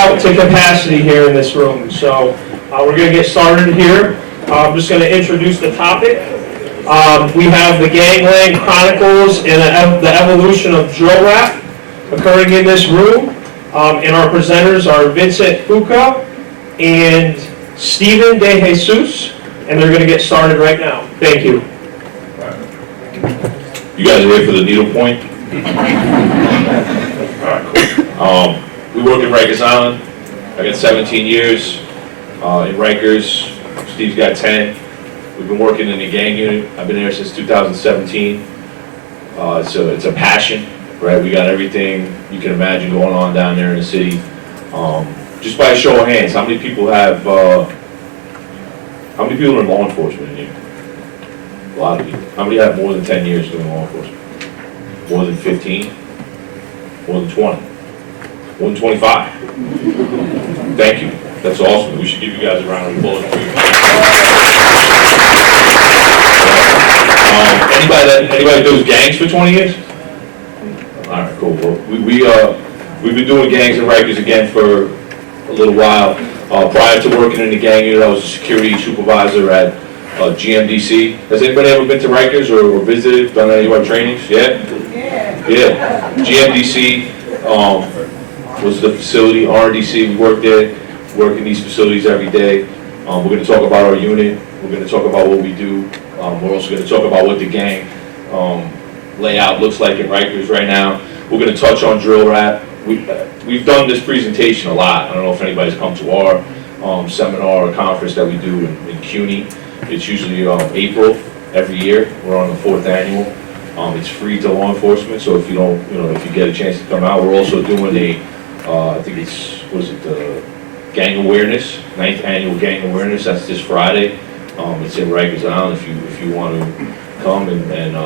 out to capacity here in this room. So we're going to get started here. I'm just going to introduce the topic. We have the Gangland Chronicles and the evolution of drill rap occurring in this room. And our presenters are Vincent Fuca and Stephen De Jesus, and they're going to get started right now. Thank you. You guys ready for the needlepoint? All right, cool. We work in Rikers Island. I got 17 years in Rikers. Steve's got 10. We've been working in the gang unit. I've been there since 2017. It's a passion, right? We got everything you can imagine going on down there in the city. Just by a show of hands, how many people are in law enforcement in here? A lot of people. How many have more than 10 years doing law enforcement? More than 15? More than 20? More than 25? Thank you. That's awesome. We should give you guys a round of applause for you. Anybody that does gangs for 20 years? All right, cool. Well, we've been doing gangs and Rikers again for a little while. Prior to working in the gang unit, I was a security supervisor at GMDC. Has anybody ever been to Rikers or visited, done any of our trainings? Yeah? Yeah. GMDC was the facility, RDC, we work there, work in these facilities every day. We're going to talk about our unit, we're going to talk about what we do, we're also going to talk about what the gang layout looks like in Rikers right now. We're going to touch on drill rap. We've done this presentation a lot. I don't know if anybody's come to our seminar or conference that we do in CUNY. It's usually April every year. We're on the 4th annual. It's free to law enforcement, so if you don't, if you get a chance to come out, we're also doing I think it's, the gang awareness, 9th annual gang awareness. That's this Friday. It's in Rikers Island. If you want to come and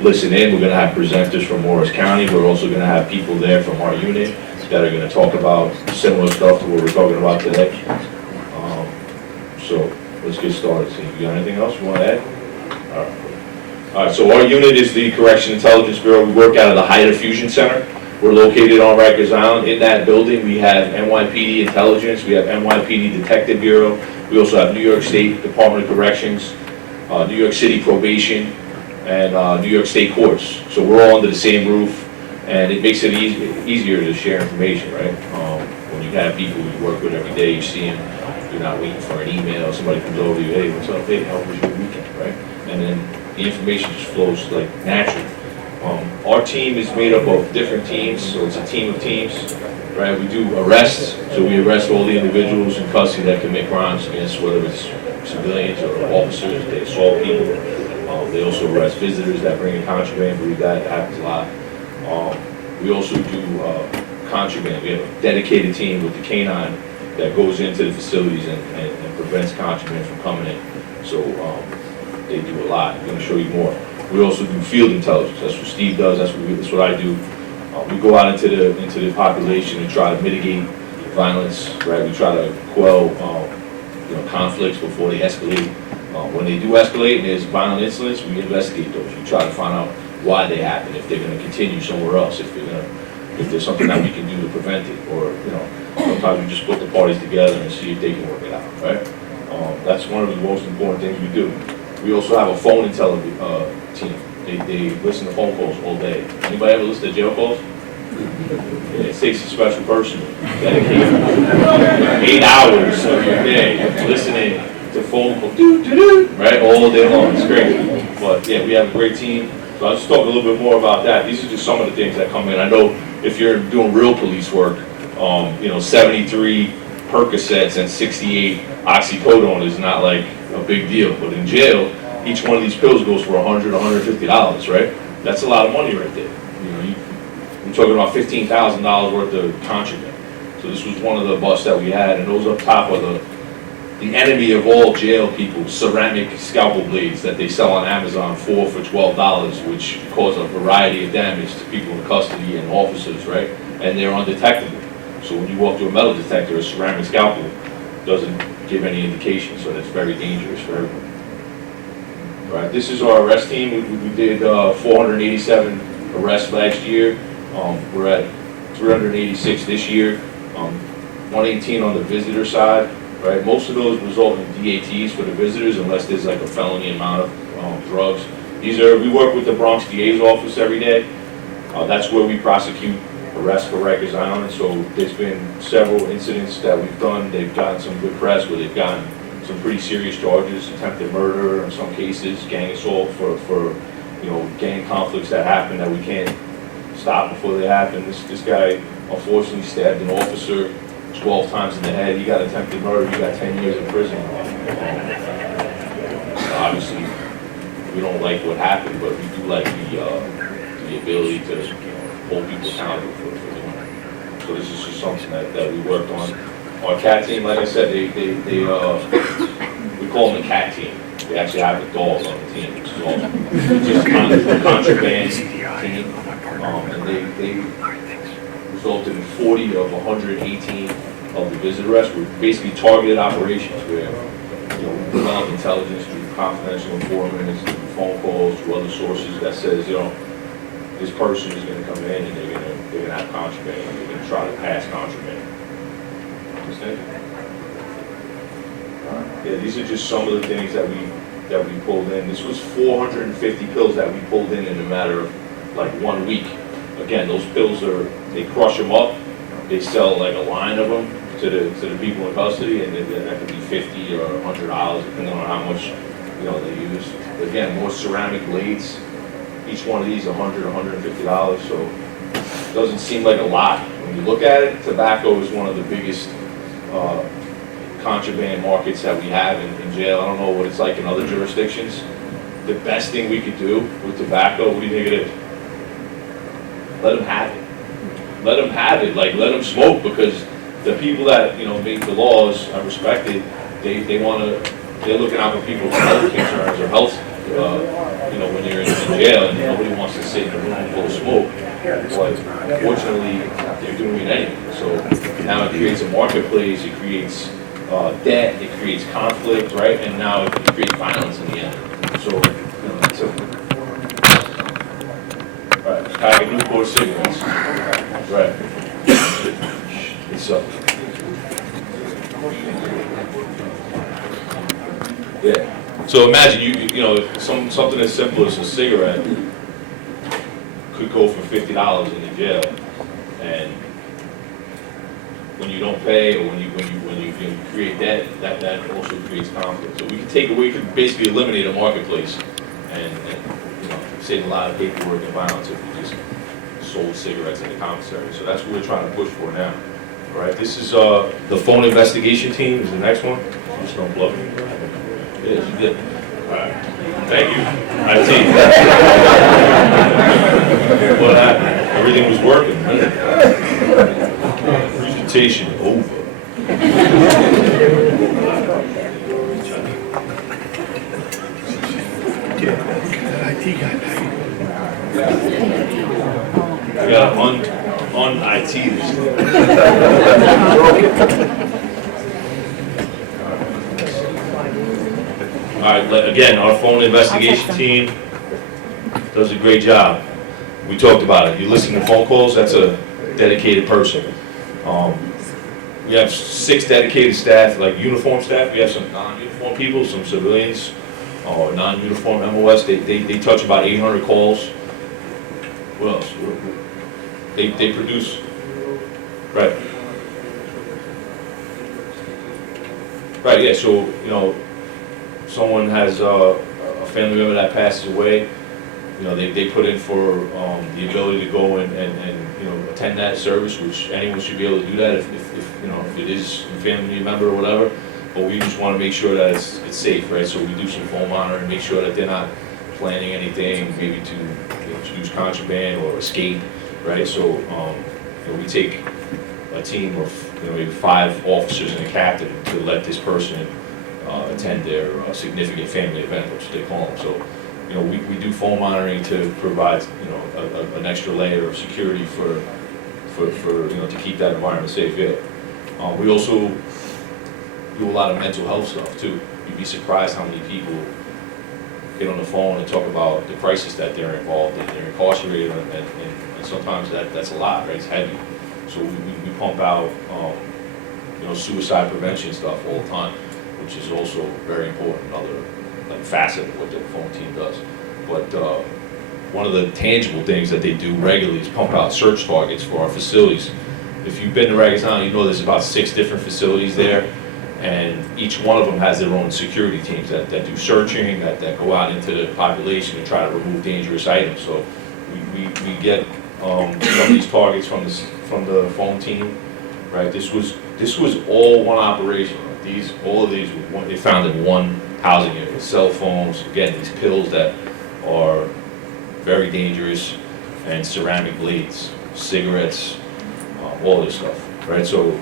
listen in, we're going to have presenters from Morris County. We're also going to have people there from our unit that are going to talk about similar stuff to what we're talking about today. So let's get started. So you got anything else you want to add? All right, so our unit is the Correction Intelligence Bureau. We work out of the Hyder Fusion Center. We're located on Rikers Island. In that building, we have NYPD Intelligence, we have NYPD Detective Bureau, we also have New York State Department of Corrections, New York City Probation, and New York State Courts. So we're all under the same roof, and it makes it easier to share information, right? When you have people you work with every day, you see them, you're not waiting for an email, somebody comes over to you, hey, what's up, hey, how was your weekend, right? And then the information just flows like naturally. Our team is made up of different teams, so it's a team of teams, right? We do arrests, so we arrest all the individuals in custody that commit crimes against, whether it's civilians or officers. They assault people. They also arrest visitors that bring in contraband. I believe that happens a lot. We also do contraband. We have a dedicated team with the K-9 that goes into the facilities and prevents contraband from coming in. So they do a lot. I'm going to show you more. We also do field intelligence. That's what Steve does. That's what I do. We go out into the population and try to mitigate violence. Right. We try to quell conflicts before they escalate. When they do escalate and there's violent incidents, we investigate those. We try to find out why they happen. If they're going to continue somewhere else. If there's something that we can do to prevent it, or sometimes we just put the parties together and see if they can work it out. Right. That's one of the most important things we do. We also have a phone intelligence team. They listen to phone calls all day. Anybody ever listen to jail calls? Yeah, it takes a special person dedicated 8 hours of your day listening to phone calls, right, all day long. It's crazy. But yeah, we have a great team. So I'll just talk a little bit more about that. These are just some of the things that come in. I know if you're doing real police work, 73 Percocets and 68 oxycodone is not like a big deal. But in jail, each one of these pills goes for $100, $150, right? That's a lot of money right there. I'm talking about $15,000 worth of contraband. So this was one of the busts that we had, and those up top are the enemy of all jail people, ceramic scalpel blades that they sell on Amazon for $12, which cause a variety of damage to people in custody and officers, right? And they're undetectable. So when you walk through a metal detector, a ceramic scalpel doesn't give any indication, so that's very dangerous for everyone. Right, this is our arrest team. We did 487 arrests last year. We're at 386 this year. 118 on the visitor side, right? Most of those result in DATs for the visitors unless there's like a felony amount of drugs. We work with the Bronx DA's office every day. That's where we prosecute arrests for Rikers Island. So there's been several incidents that we've done. They've gotten some good press where they've gotten some pretty serious charges, attempted murder in some cases, gang assault for gang conflicts that happen that we can't stop before they happen. This guy unfortunately stabbed an officer 12 times in the head. He got attempted murder. He got 10 years in prison. Obviously, we don't like what happened, but we do like the ability to hold people accountable for doing it. So this is just something that we worked on. Our CAT team, like I said, we call them the CAT team. We actually have a dog on the team, which is awesome. It's just a contraband team, and they resulted in 40 of 118 of the visit arrests. We're basically targeted operations where we develop intelligence through confidential informants, through phone calls, through other sources that says, this person is going to come in and they're going to have contraband, and they're going to try to pass contraband. Understand? Yeah, these are just some of the things that we pulled in. This was 450 pills that we pulled in a matter of like 1 week. Again, those pills they crush them up. They sell like a line of them to the people in custody, and that could be $50 or $100 depending on how much they use. Again, more ceramic blades. Each one of these $100, $150. So it doesn't seem like a lot when you look at it. Tobacco is one of the biggest contraband markets that we have in jail. I don't know what it's like in other jurisdictions. The best thing we could do with tobacco, what do you think it is? Let them have it. Let them have it. Like, let them smoke, because the people that make the laws, I respect it. They're looking out for people's health concerns or health. When you're in jail and nobody wants to sit in a room full of smoke. But fortunately, they're doing it anyway. So now it creates a marketplace. It creates debt. It creates conflict, right? And now it creates violence in the end. So, it's right. Pack of Newport cigarettes. Right. It's up. Yeah. So imagine something as simple as a cigarette could go for $50 in the jail, and when you don't pay or when you create debt, that also creates conflict. So we could basically eliminate a marketplace and save a lot of paperwork and violence if we just sold cigarettes in the commissary. So that's what we're trying to push for now. All right, this is the phone investigation team is the next one. Just don't plug me. Yes, you did. All right. Thank you. IT. What happened? Everything was working. Right? Presentation over. IT guy back. We got on IT this All right, again, our phone investigation team does a great job. We talked about it. You listen to phone calls, that's a dedicated person. We have 6 dedicated staff, like uniform staff. We have some non-uniform people, some civilians, non-uniform MOS. They touch about 800 calls. What else? They produce, right. Right, yeah, so, someone has a family member that passes away, they put in for the ability to go and attend that service, which anyone should be able to do that if it is a family member or whatever. But we just want to make sure that it's safe, right? So we do some phone monitoring, make sure that they're not planning anything, maybe to use contraband or escape, right? So we take a team of maybe 5 officers and a captain to let this person attend their significant family event, which they call them. So, we do phone monitoring to provide, an extra layer of security for to keep that environment safe. Yeah. We also do a lot of mental health stuff too. You'd be surprised how many people get on the phone and talk about the crisis that they're involved in. They're incarcerated, and sometimes that's a lot, right? It's heavy. So we pump out, suicide prevention stuff all the time, which is also very important, another facet of what the phone team does. But one of the tangible things that they do regularly is pump out search targets for our facilities. If you've been to Rikers Island, you know there's about 6 different facilities there, and each one of them has their own security teams that do searching, that go out into the population and try to remove dangerous items. So we get some of these targets from the phone team, right? This was all one operation. All of these they found in one housing area. Cell phones, again, these pills that are very dangerous, and ceramic blades, cigarettes, all this stuff, right? So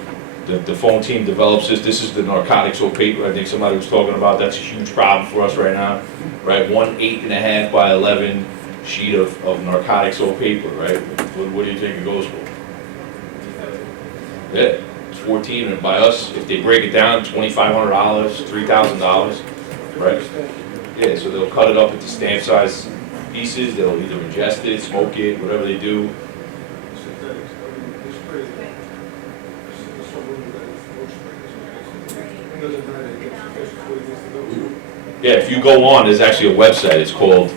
the phone team develops this. This is the narcotics or paper I think somebody was talking about. That's a huge problem for us right now, right? 1 8.5 by 11 sheet of narcotics or paper, right? What do you think it goes for? Yeah, it's 14, and by us, if they break it down, $2,500, $3,000, right? Yeah, so they'll cut it up into stamp size pieces. They'll either ingest it, smoke it, whatever they do. Yeah, if you go on, there's actually a website. It's called,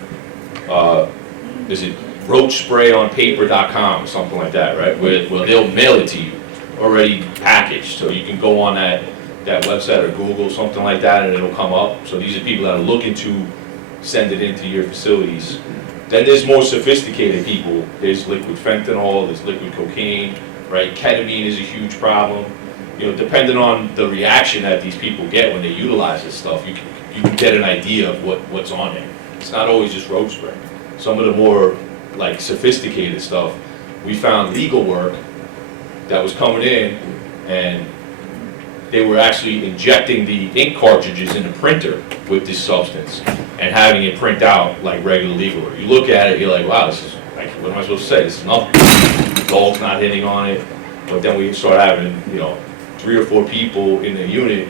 is it roachsprayonpaper.com or something like that, right? Where they'll mail it to you already packaged. So you can go on that website or Google, something like that, and it'll come up. So these are people that are looking to send it into your facilities. Then there's more sophisticated people. There's liquid fentanyl, there's liquid cocaine, right? Ketamine is a huge problem. Depending on the reaction that these people get when they utilize this stuff, you can get an idea of what's on it. It's not always just roach spray. Some of the more sophisticated stuff, we found legal work that was coming in, and they were actually injecting the ink cartridges in the printer with this substance and having it print out like regular legal work. You look at it, you're like, wow, this is like, what am I supposed to say? This is nothing. The dog's not hitting on it. But then we start having, 3 or 4 people in the unit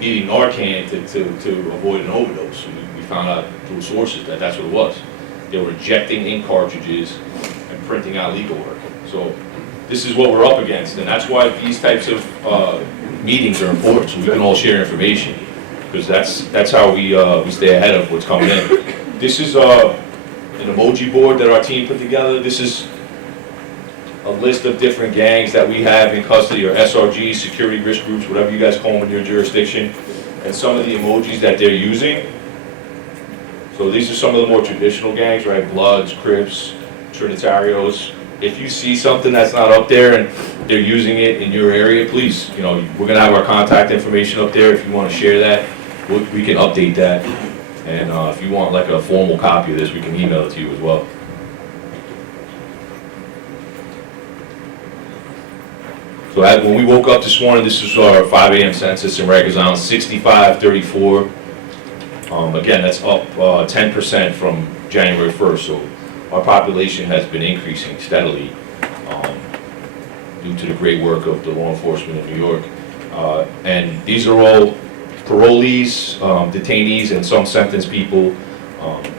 needing Narcan to avoid an overdose. We found out through sources that that's what it was. They were injecting ink cartridges and printing out legal work. So this is what we're up against, and that's why these types of meetings are important, so we can all share information, because that's how we stay ahead of what's coming in. This is an emoji board that our team put together. This is a list of different gangs that we have in custody, or SRGs, security risk groups, whatever you guys call them in your jurisdiction, and some of the emojis that they're using. So these are some of the more traditional gangs, right? Bloods, Crips, Trinitarios. If you see something that's not up there and they're using it in your area, please, we're gonna have our contact information up there. If you wanna share that, we can update that. And if you want like a formal copy of this, we can email it to you as well. So when we woke up this morning, this was our 5 a.m. census in Rikers Island, 6534. Again, that's up 10% from January 1st. So our population has been increasing steadily due to the great work of the law enforcement in New York. And these are all parolees, detainees, and some sentenced people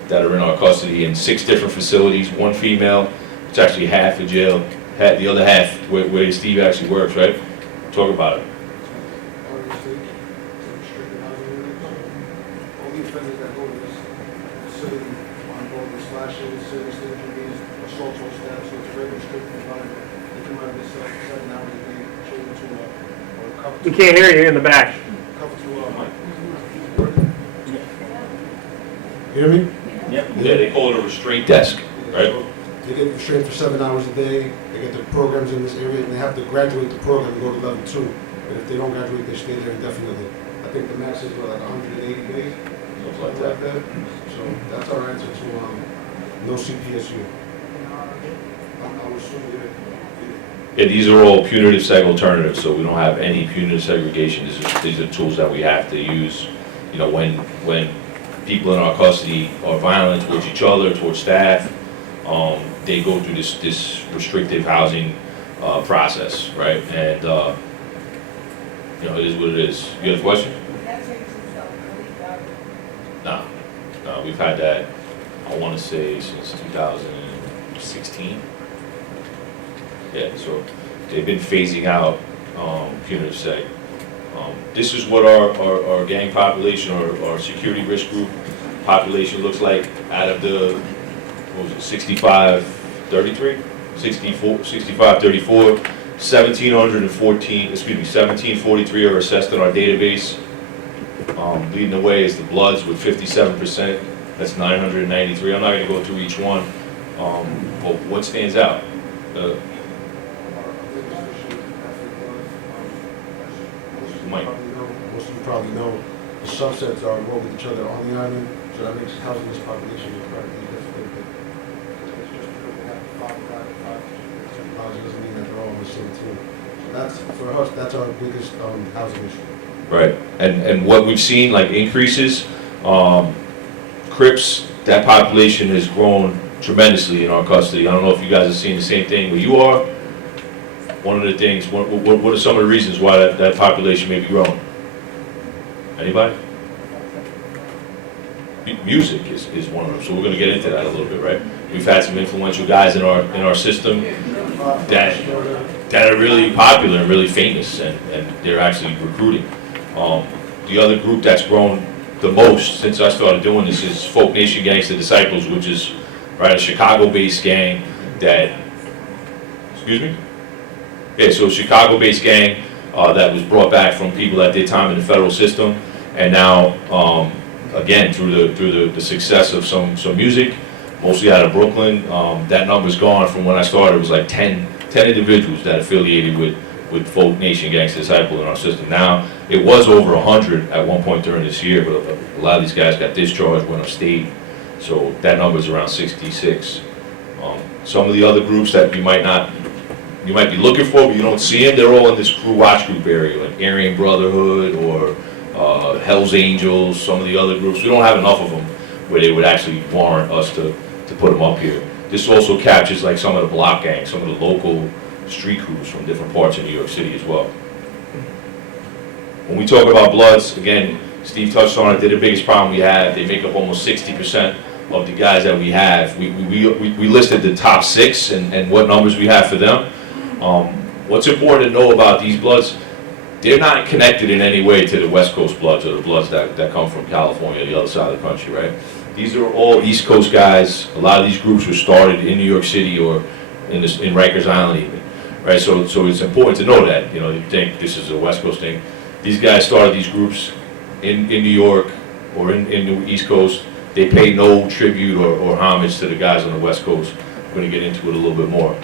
that are in our custody in 6 different facilities. 1 female, it's actually half the jail. The other half where Steve actually works, right? Talk about it. Obviously, restricted housing units. All the offenders that go to this facility on both the slashes, serious injuries, assaults on staff, so it's a very restricted environment. They come out of this cell for 7 hours a day, children to or cover. We can't hear you in the back. Cover to hear me? Yeah, they call it a restraint desk, right? So they get restrained for 7 hours a day. They get their programs in this area, and they have to graduate the program and go to level 2. But if they don't graduate, they stay there indefinitely. I think the max is like 180 days, Something something like that. So that's our answer to no CPSU. I would assume that. Yeah, these are all punitive seg alternatives, so we don't have any punitive segregation. These are tools that we have to use, when people in our custody are violent towards each other, towards staff, they go through this restrictive housing process, right? And it is what it is. You have a question? No, we've had that, I want to say, since 2016. Yeah, so they've been phasing out punitive seg. This is what our gang population, our security risk group population looks like out of the, what was it, 65-33? 65-34, 1743 are assessed in our database. Leading the way is the Bloods with 57%, that's 993. I'm not gonna go through each one, but what stands out? Mike. Most of you probably know, the subsets are involved with each other on the island, so that makes housing this population incredibly difficult. It's just because we have five houses doesn't mean that they're all on the same team. So that's, for us, that's our biggest housing issue. Right, and what we've seen, like increases, Crips, that population has grown tremendously in our custody. I don't know if you guys have seen the same thing where you are. One of the things, what are some of the reasons why that population may be growing? Anybody? Music is one of them, so we're gonna get into that a little bit, right? We've had some influential guys in our system that are really popular and really famous, and they're actually recruiting. The other group that's grown the most since I started doing this is Folk Nation Gangsta Disciples, which is a Chicago-based gang that, excuse me? Yeah, so a Chicago-based gang that was brought back from people that did time in the federal system, and now, again, through the success of some music, mostly out of Brooklyn, that number's gone from when I started. It was like 10 individuals that affiliated with Folk Nation Gangsta Disciple in our system. Now, it was over 100 at one point during this year, but a lot of these guys got discharged, went upstate, so that number's around 66. Some of the other groups that you might be looking for, but you don't see them, they're all in this crew watch group area, like Aryan Brotherhood or Hell's Angels, some of the other groups. We don't have enough of them where they would actually warrant us to put them up here. This also captures like some of the block gangs, some of the local street crews from different parts of New York City as well. When we talk about Bloods, again, Steve touched on it, they're the biggest problem we have. They make up almost 60% of the guys that we have. We listed the top 6 and what numbers we have for them. What's important to know about these Bloods, they're not connected in any way to the West Coast Bloods or the Bloods that come from California, the other side of the country, right? These are all East Coast guys. A lot of these groups were started in New York City or in Rikers Island even, right? So it's important to know that, you think this is a West Coast thing. These guys started these groups in New York or in the East Coast. They pay no tribute or homage to the guys on the West Coast. We're gonna get into it a little bit more.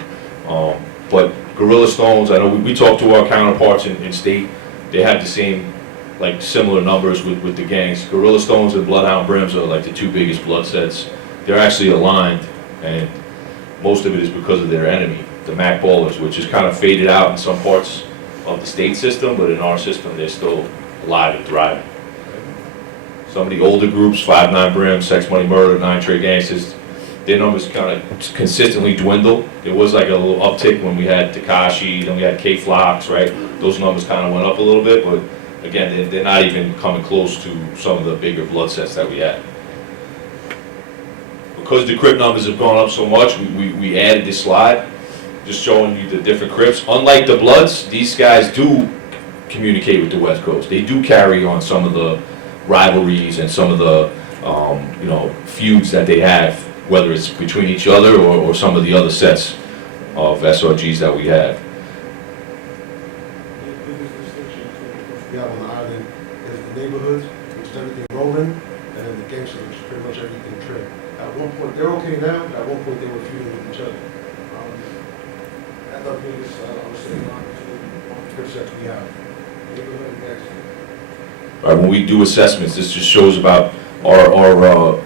But Gorilla Stones, I know we talked to our counterparts in state. They have the same, like similar numbers with the gangs. Gorilla Stones and Bloodhound Brims are like the 2 biggest blood sets. They're actually aligned, and most of it is because of their enemy, the Mac Ballers, which is kind of faded out in some parts of the state system, but in our system, they're still alive and thriving. Some of the older groups, 5'9" Brim, Sex Money Murder, 9 Trey Gangsters, their numbers kind of consistently dwindle. There was like a little uptick when we had Tekashi, then we had K-Flox, right? Those numbers kind of went up a little bit, but again, they're not even coming close to some of the bigger blood sets that we had. Because the Crip numbers have gone up so much, we added this slide, just showing you the different Crips. Unlike the Bloods, these guys do communicate with the West Coast. They do carry on some of the rivalries and some of the feuds that they have, whether it's between each other or some of the other sets of SRGs that we have. The biggest distinction between what we have on the island is the neighborhoods, which is everything rolling, and then the gangsters, which is pretty much everything trip. At one point, they're okay now, but at one point they were feuding with each other. That's the biggest, I would say, trip sets we have. Neighborhood and gangster. Right, when we do assessments, this just shows about our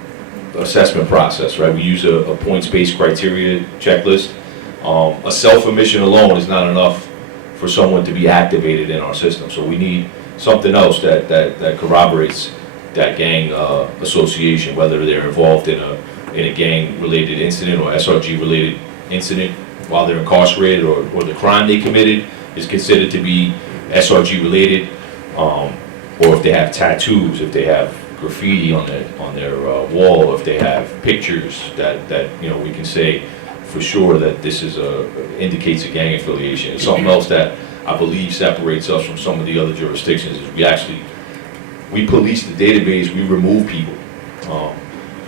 assessment process, right? We use a points-based criteria checklist. A self-admission alone is not enough for someone to be activated in our system, so we need something else that corroborates that gang association, whether they're involved in a gang-related incident or SRG-related incident while they're incarcerated, or the crime they committed is considered to be SRG-related, or if they have tattoos, if they have graffiti on their wall, if they have pictures that we can say for sure that this is indicates a gang affiliation. And something else that I believe separates us from some of the other jurisdictions is we police the database, we remove people.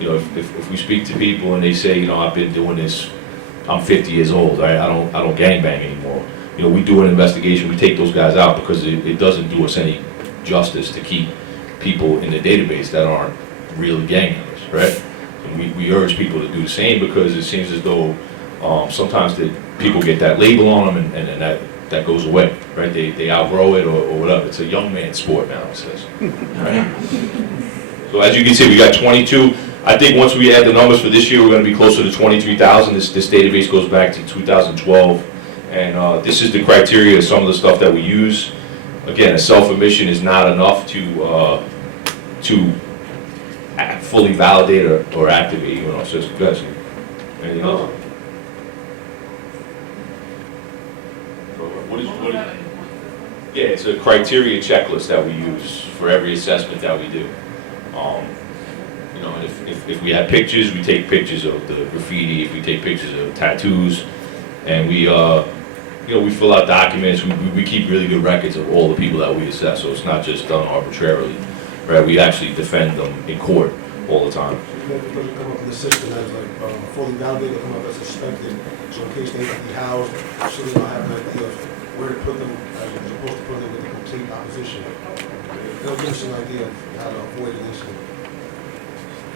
You know, if we speak to people and they say, you know, I've been doing this, I'm 50 years old, right? I don't gangbang anymore. You know, we do an investigation, we take those guys out because it doesn't do us any justice to keep people in the database that aren't real gang members, right? And we urge people to do the same because it seems as though sometimes people get that label on them and then that goes away, right? They outgrow it or whatever. It's a young man's sport now, it says. Right? So as you can see, we got 22. I think once we add the numbers for this year, we're going to be closer to 23,000. This database goes back to 2012. And this is the criteria of some of the stuff that we use. Again, a self-admission is not enough to fully validate or activate, you know, so good. Anything else? Yeah, it's a criteria checklist that we use for every assessment that we do. You know, and if we have pictures, we take pictures of the graffiti. If we take pictures of tattoos, and we you know, we fill out documents. We keep really good records of all the people that we assess, so it's not just done arbitrarily, right? We actually defend them in court all the time. So it doesn't come up in the system as like fully validated, they come up as suspected, so in case they can be housed, so they don't have an idea of where to put them, as opposed to put them with the complete opposition. They'll give us an idea of how to avoid an incident.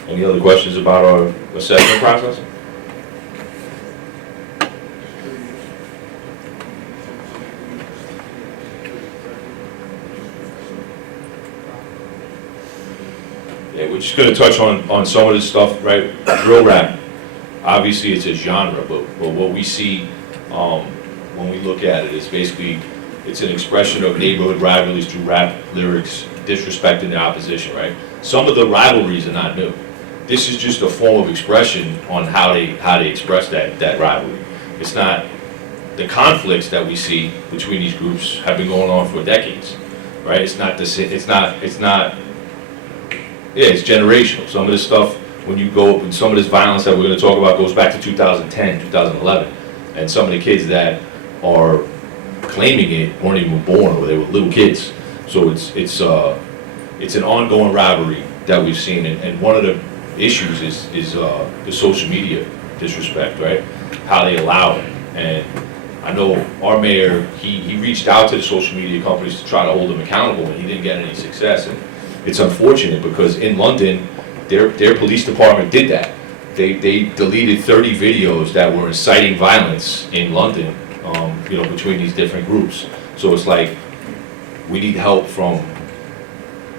Any other questions about our assessment process? Yeah, we're just going to touch on some of this stuff, right? Drill rap, obviously it's a genre, but what we see when we look at it is basically it's an expression of neighborhood rivalries through rap lyrics, disrespecting the opposition, right? Some of the rivalries are not new. This is just a form of expression on how they express that rivalry. It's not the conflicts that we see between these groups have been going on for decades, right? It's not yeah, it's generational. Some of this stuff, when you go up, and some of this violence that we're going to talk about goes back to 2010, 2011. And some of the kids that are claiming it weren't even born, or they were little kids. So it's an ongoing rivalry that we've seen. And one of the issues is the social media disrespect, right? How they allow it. And I know our mayor, he reached out to the social media companies to try to hold them accountable, and he didn't get any success. And it's unfortunate because in London, their police department did that. They deleted 30 videos that were inciting violence in London, you know, between these different groups. So it's like, we need help from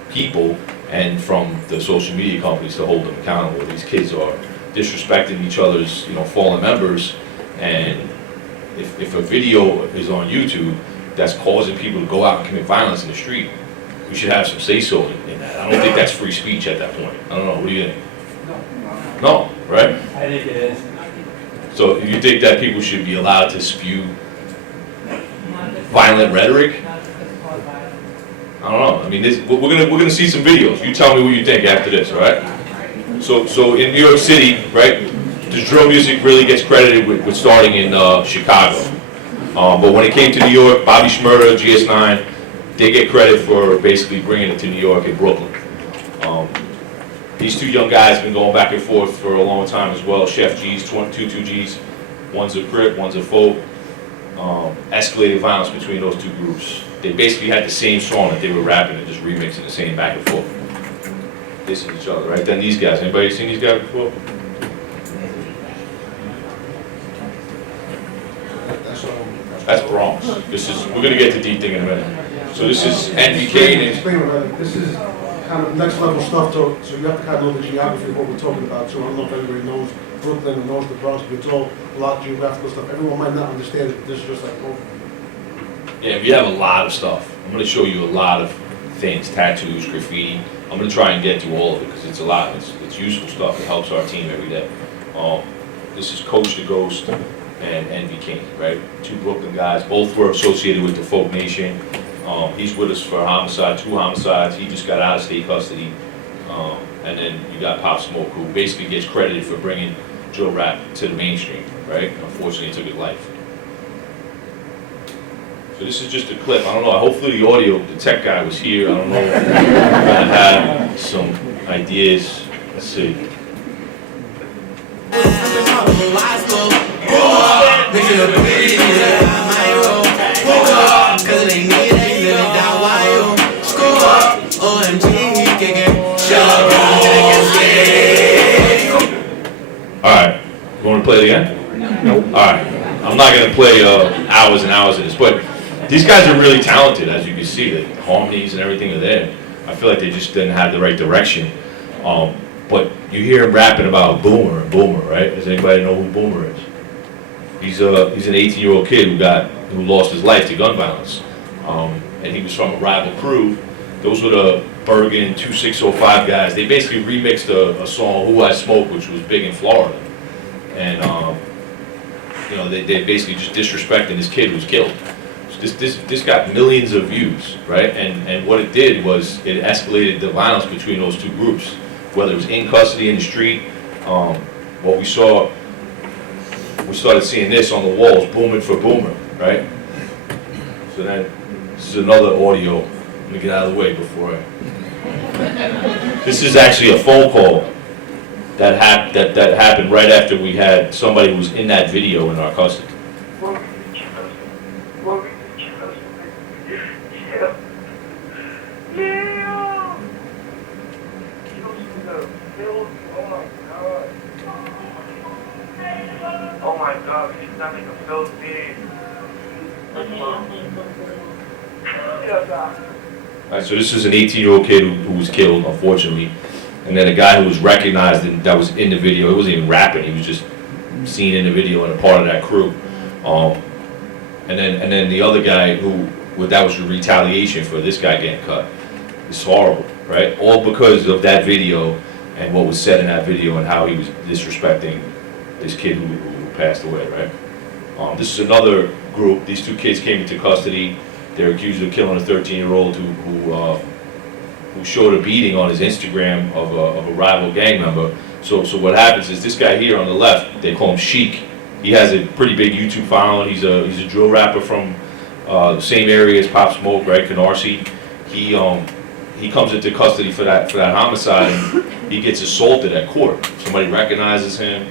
people and from the social media companies to hold them accountable. These kids are disrespecting each other's, you know, fallen members, and if a video is on YouTube that's causing people to go out and commit violence in the street, we should have some say-so in that. I don't think that's free speech at that point. I don't know, what do you think? No, right? I think it is. So you think that people should be allowed to spew violent rhetoric? I don't know. I mean, we're gonna see some videos. You tell me what you think after this, all right? So in New York City, right, the drill music really gets credited with starting in Chicago. But when it came to New York, Bobby Shmurda, GS9, they get credit for basically bringing it to New York and Brooklyn. These two young guys have been going back and forth for a long time as well. Chef G's, 22 G's, one's a Crip, one's a Folk. Escalated violence between those two groups. They basically had the same song that they were rapping and just remixing the same back and forth. Dissing each other, right? Then these guys, anybody seen these guys before? That's Bronx. We're gonna get to D-Thing in a minute. So this is NBK. This is kind of next level stuff, so you have to kind of know the geography of what we're talking about too. I don't know if everybody knows Brooklyn or knows the Bronx, but it's all a lot of geographical stuff. Everyone might not understand it, this is just like, oh. Yeah, we have a lot of stuff. I'm gonna show you a lot of things, tattoos, graffiti. I'm gonna try and get to all of it because it's a lot. It's useful stuff. It helps our team every day. This is Coach the Ghost and Envy King, right? Two Brooklyn guys. Both were associated with the Folk Nation. He's with us for homicide, 2 homicides. He just got out of state custody. And then you got Pop Smoke, who basically gets credited for bringing drill rap to the mainstream. right? Unfortunately, he took his life. So this is just a clip. I don't know. Hopefully the audio, the tech guy was here. I don't know. I had some ideas. Let's see. All right. You want to play it again? No. All right. I'm not going to play hours and hours of this, but these guys are really talented, as you can see. The harmonies and everything are there. I feel like they just didn't have the right direction. But you hear him rapping about Boomer and Boomer, right? Does anybody know who Boomer is? He's an 18-year-old kid who lost his life to gun violence, and he was from a rival crew. Those were the Bergen 2605 guys. They basically remixed a song "Who I Smoke," which was big in Florida, and you know, they basically just disrespecting this kid who was killed. So this got millions of views, right? And what it did was it escalated the violence between those two groups, whether it was in custody, in the street. What we saw, we started seeing this on the walls, booming for Boomer, right? So then, this is another audio. Let me get out of the way before I... This is actually a phone call that happened right after we had somebody who was in that video in our custody. Oh my God, he's not like a filthy. All right, so this is an 18-year-old kid who was killed, unfortunately. And then a guy who was recognized and that was in the video. He wasn't even rapping. He was just seen in the video and a part of that crew. And then the other guy that was the retaliation for this guy getting cut. It's horrible, right? All because of that video and what was said in that video and how he was disrespecting this kid who passed away, right? This is another group. These two kids came into custody. They're accused of killing a 13-year-old who showed a beating on his Instagram of a rival gang member. So what happens is this guy here on the left, they call him Sheik. He has a pretty big YouTube following. He's a drill rapper from the same area as Pop Smoke, right? Canarsie. He comes into custody for that homicide, and he gets assaulted at court. Somebody recognizes him,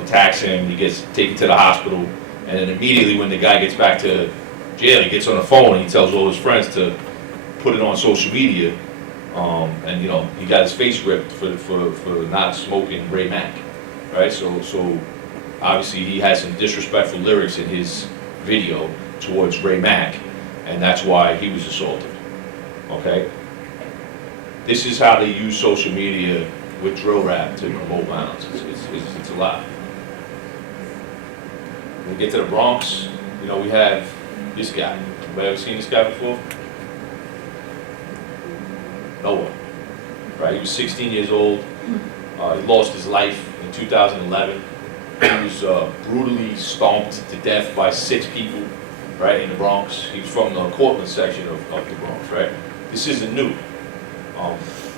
attacks him. He gets taken to the hospital, and then immediately when the guy gets back to jail, he gets on the phone and he tells all his friends to put it on social media, and he got his face ripped for not smoking Ray Mack, right? So obviously he has some disrespectful lyrics in his video towards Ray Mack, and that's why he was assaulted. Okay, this is how they use social media with drill rap to promote violence. It's a lot. When we get to the Bronx, we have this guy. Anybody ever seen this guy before? No one. Right? He was 16 years old. He lost his life in 2011. He was brutally stomped to death by 6 people, right, in the Bronx. He was from the Cortlandt section of the Bronx, right? This isn't new.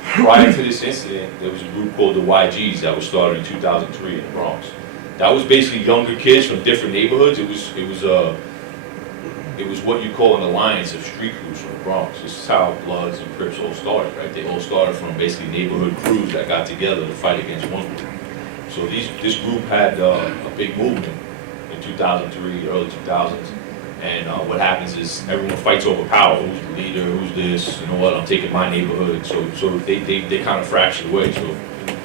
Prior to this incident, there was a group called the YGs that was started in 2003 in the Bronx. That was basically younger kids from different neighborhoods. It was what you call an alliance of street crews from the Bronx. This is how Bloods and Crips all started, right? They all started from basically neighborhood crews that got together to fight against one group. So this group had a big movement in 2003, early 2000s. And what happens is everyone fights over power. Who's the leader? Who's this? You know what? I'm taking my neighborhood. So they kind of fractured away. So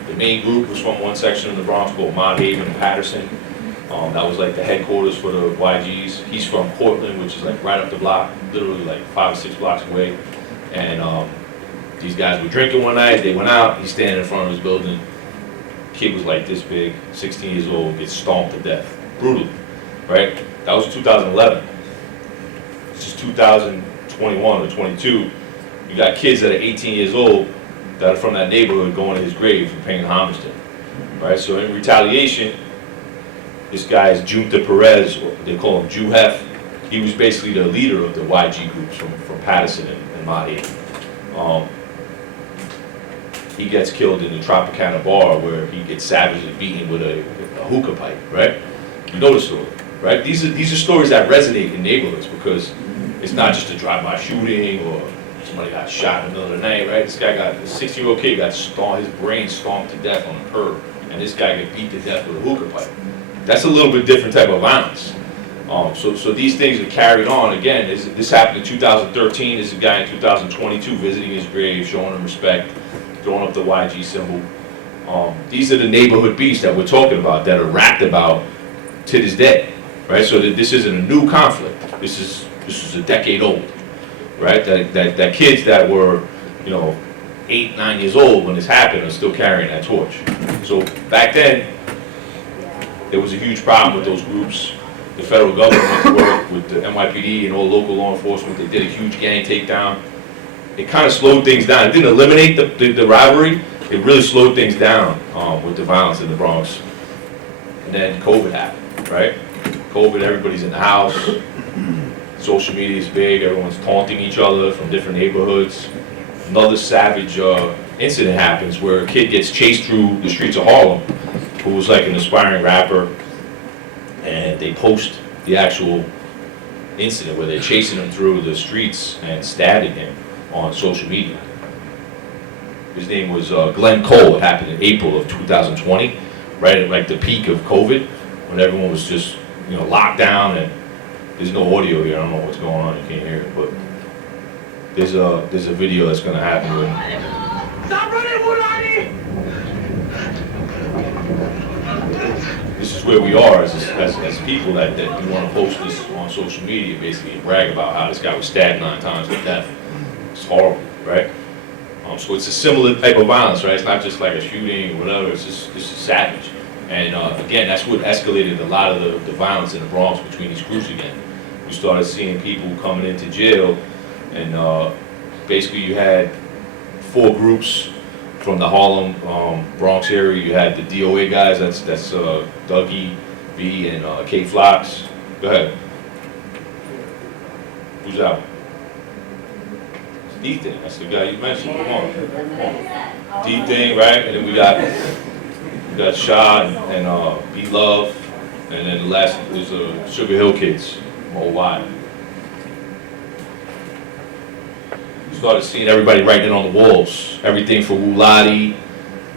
the main group was from one section of the Bronx called Mott Haven and Patterson. That was like the headquarters for the YGs. He's from Cortlandt, which is like right up the block, literally like 5 or 6 blocks away. And these guys were drinking one night. They went out. He's standing in front of his building. Kid was like this big, 16 years old, gets stomped to death, brutally, right? That was 2011. This is 2021 or 22. You got kids that are 18 years old that are from that neighborhood going to his grave and paying homage to him, right? So in retaliation, this guy is Junta Perez, or they call him Juhef. He was basically the leader of the YG groups from Patterson and Mott Haven. He gets killed in the Tropicana bar where he gets savagely beaten with a hookah pipe, right? You know the story, right? These are stories that resonate in neighborhoods because it's not just a drive-by shooting or somebody got shot in the middle of the night, right? This guy got, a 6-year-old kid got his brain stomped to death on a curb, and this guy got beat to death with a hookah pipe. That's a little bit different type of violence. So these things are carried on. Again, this happened in 2013. There's a guy in 2022 visiting his grave, showing him respect, throwing up the YG symbol. These are the neighborhood beasts that we're talking about, that are rapped about to this day, right? So that this isn't a new conflict. This is a decade old, right? That kids that were, 8, 9 years old when this happened are still carrying that torch. So back then, there was a huge problem with those groups. The federal government went to work with the NYPD and all local law enforcement. They did a huge gang takedown. It kind of slowed things down. It didn't eliminate the rivalry. It really slowed things down with the violence in the Bronx. And then COVID happened, right? COVID, everybody's in the house. Social media is big. Everyone's taunting each other from different neighborhoods. Another savage incident happens where a kid gets chased through the streets of Harlem, who was like an aspiring rapper, and they post the actual incident where they're chasing him through the streets and stabbing him on social media. His name was Glenn Cole. It happened in April of 2020, right at like the peak of COVID, when everyone was just locked down, and there's no audio here. I don't know what's going on. You can't hear it, but there's a video that's going to happen with him. Stop running, Mulani! This is where we are as people that we want to post this on social media, basically, and brag about how this guy was stabbed 9 times to death. It's horrible, right? So it's a similar type of violence, right? It's not just like a shooting or whatever. It's just savage. And again, that's what escalated a lot of the violence in the Bronx between these groups again. We started seeing people coming into jail, and basically you had 4 groups from the Harlem, Bronx area. You had the DOA guys, that's Dougie B and K Flops. Go ahead. Who's out? It's D-Thing, that's the guy you mentioned. Come on. D-Thing, right? And then we got Shaw and B-Love, and then the last was Sugar Hill Kids, OY. Started seeing everybody writing it on the walls, everything for Wulati.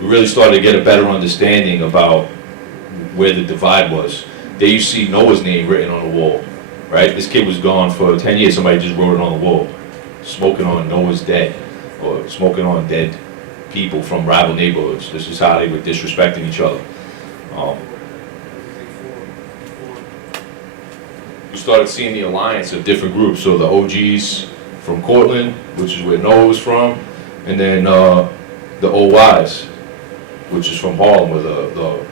We really started to get a better understanding about where the divide was. There you see Noah's name written on the wall, right? This kid was gone for 10 years, somebody just wrote it on the wall. Smoking on Noah's dead, or smoking on dead people from rival neighborhoods. This is how they were disrespecting each other. We started seeing the alliance of different groups, so the OGs from Cortland, which is where Noah was from, and then the OYs, which is from Harlem, where the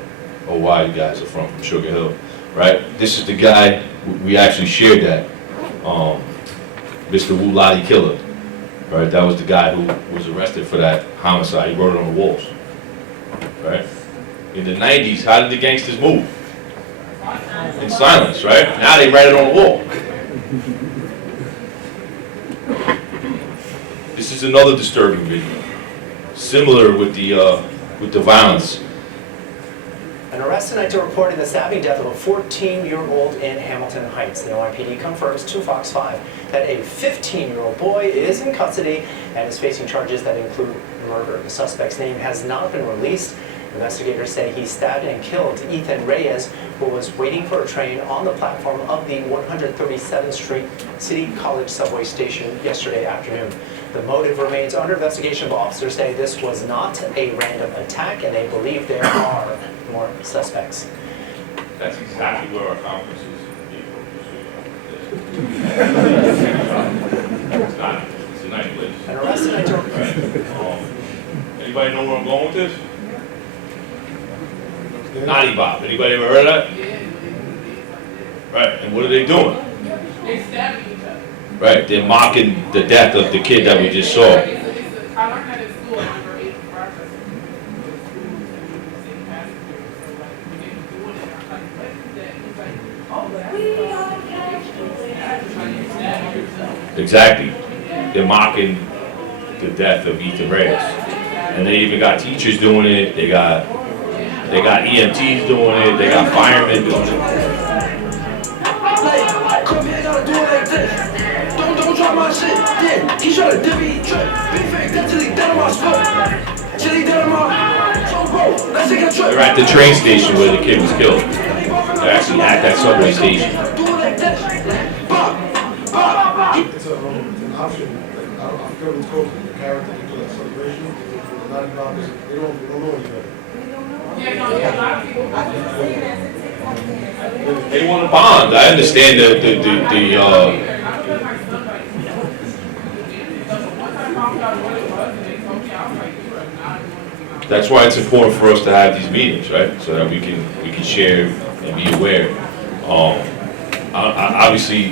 OY guys are from Sugar Hill, right? This is the guy, we actually shared that, Mr. Wulati Killer, right? That was the guy who was arrested for that homicide. He wrote it on the walls, right? In the 90s, how did the gangsters move? In silence, right? Now they write it on the wall. This is another disturbing video, similar with the violence. An arrest tonight to report the stabbing death of a 14-year-old in Hamilton Heights. The NYPD confirms to Fox 5 that a 15-year-old boy is in custody and is facing charges that include murder. The suspect's name has not been released. Investigators say he stabbed and killed Ethan Reyes, who was waiting for a train on the platform of the 137th Street City College subway station yesterday afternoon. The motive remains under investigation, but officers say this was not a random attack, and they believe there are more suspects. That's exactly where our conference is. It's not. It's a nice place. An arrest tonight to report. Anybody know where I'm going with this? Naughty Bob. Anybody ever heard of that? Right. And what are they doing? They stabbing each other. Right. They're mocking the death of the kid that we just saw. I learned that in school and I'm able to process it. Exactly. They're mocking the death of Ethan Reyes. And they even got teachers doing it. They got They got EMTs doing it, they got firemen doing it. Come here, gotta do it like this. Don't drop my shit. Yeah, he tryna dip me, trip. Big fake, that till he dead on my spot. Till he dead on my. So bro, let's take a trip. They're at the train station where the kid was killed. They're actually at that subway station. Do it like this. Bop, bop. It's an option, like, I forget what it's called, the character into that celebration, the 90 blockers, they don't know any better. Yeah, no, yeah, a lot of people. They want to bond. I understand I feel like my son, like, one time I found out what it was, and they told me, I was like, you are not doing it. That's why it's important for us to have these meetings, right? So that we can share and be aware. Obviously,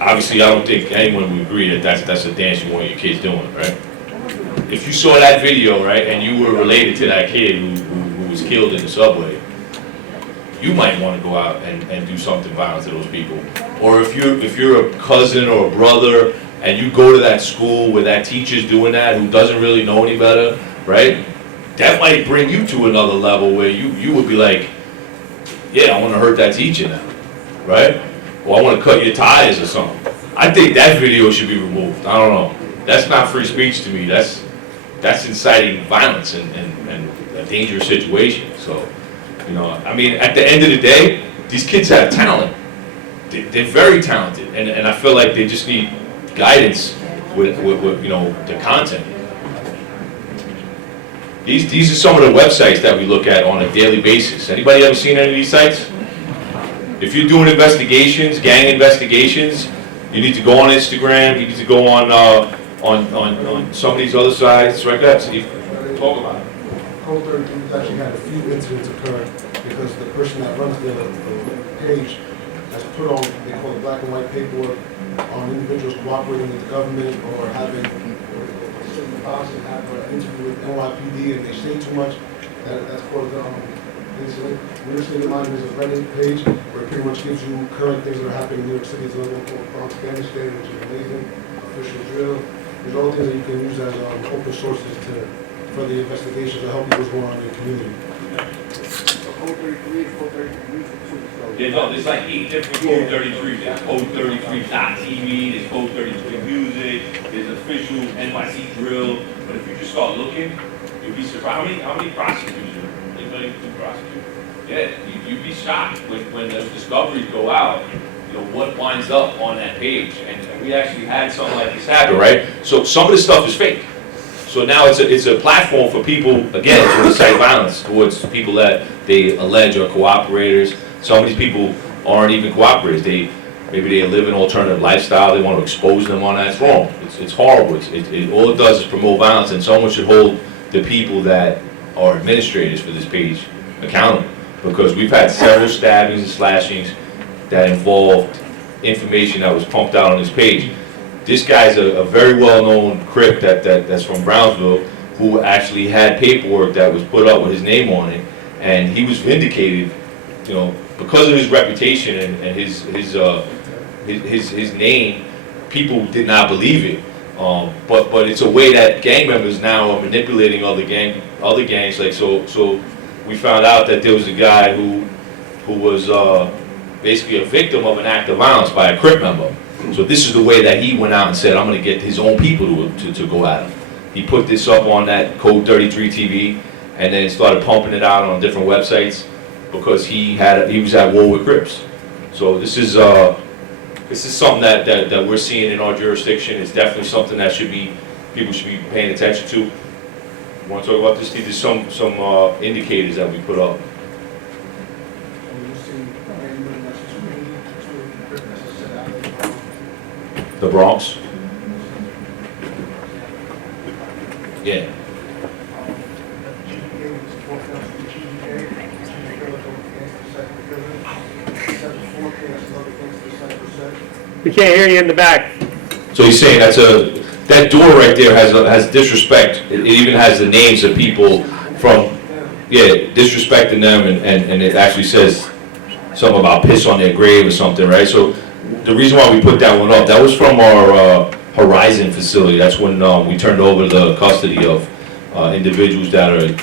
I don't think anyone would agree that that's a dance you want your kids doing, right? If you saw that video, right, and you were related to that kid who was killed in the subway, you might want to go out and do something violent to those people. Or if you're a cousin or a brother and you go to that school where that teacher's doing that who doesn't really know any better, right? That might bring you to another level where you would be like, yeah, I want to hurt that teacher now, right? Or I want to cut your tires or something. I think that video should be removed. I don't know. That's not free speech to me. That's inciting violence and a dangerous situation. So, you know, I mean, at the end of the day, these kids have talent. They're very talented, and I feel like they just need guidance with you know, the content. These are some of the websites that we look at on a daily basis. Anybody ever seen any of these sites? If you're doing investigations, gang investigations, you need to go on Instagram. You need to go on some of these other sites. Right, guys? Talk about it. Code 33's actually had a few incidents occur because the person that runs the page has put on, they call it black and white paperwork, on individuals cooperating with the government or having certain thoughts and have an interview with NYPD and they say too much. That's called incident. We're State of Mind is a Reddit page where it pretty much gives you current things that are happening in New York City. It's another one called Afghanistan, which is amazing. Official drill. There's all things that you can use as open sources to further investigations to help you what's going on in your community. Code 33 is Code 33 too. There's like 8 different Code 33s. There's Code 33.tv, there's Code 33 music, there's official NYC drill. But if you just start looking, you'll be surprised. How many prosecutors are anybody do prosecute? Yeah, you'd be shocked when those discoveries go out, you know, what winds up on that page. And we actually had something like this happen, right? So some of this stuff is fake. So now it's a platform for people, again, to incite violence towards people that they allege are cooperators. Some of these people aren't even cooperators. Maybe they live an alternative lifestyle. They want to expose them on that. It's wrong. It's horrible. All it does is promote violence, and someone should hold the people that are administrators for this page accountable. Because we've had several stabbings and slashings that involved information that was pumped out on this page. This guy's a very well-known Crip that's from Brownsville who actually had paperwork that was put up with his name on it, and he was vindicated, you know, because of his reputation and his name. People did not believe it, but it's a way that gang members now are manipulating other gangs. Like so, we found out that there was a guy who was basically a victim of an act of violence by a Crip member. So this is the way that he went out and said, I'm going to get his own people to go at him. He put this up on that Code 33 TV and then started pumping it out on different websites because he was at war with Crips. So this is something that we're seeing in our jurisdiction. It's definitely something that people should be paying attention to. You want to talk about this? There's some indicators that we put up. The Bronx? Yeah. We can't hear you in the back. So he's saying that door right there has disrespect. It even has the names of people from, disrespecting them, and it actually says something about piss on their grave or something, right? So the reason why we put that one up, that was from our Horizon facility. That's when we turned over the custody of individuals that are